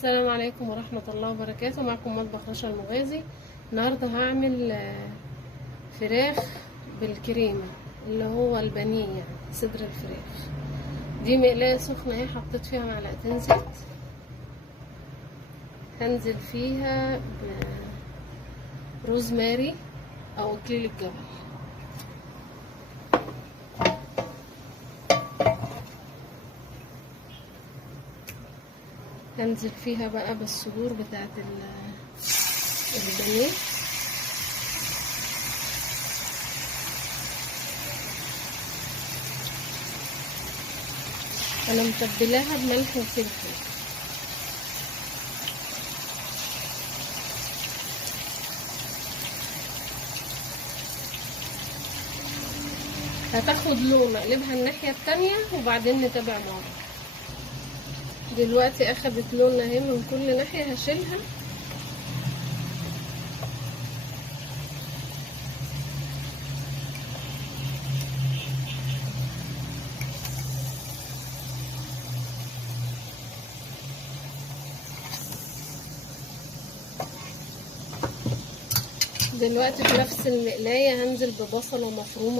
السلام عليكم ورحمة الله وبركاته. معكم مطبخ رشا المغازي. النهاردة هعمل فراخ بالكريمة اللي هو البانيه، يعني صدر الفراخ. دي مقلاية سخنة اهي، حطيت فيها معلقتين زيت. هنزل فيها بروزماري او اكليل الجبل. هنزل فيها بقى بالصدور بتاعت البانيه. انا متبلاها بملح وفلفل. هتاخد لون، اقلبها الناحية التانية وبعدين نتابع مع بعض. دلوقتي اخدت لون اهي من كل ناحية، هشيلها. دلوقتي في نفس المقلاية هنزل ببصلة مفرومة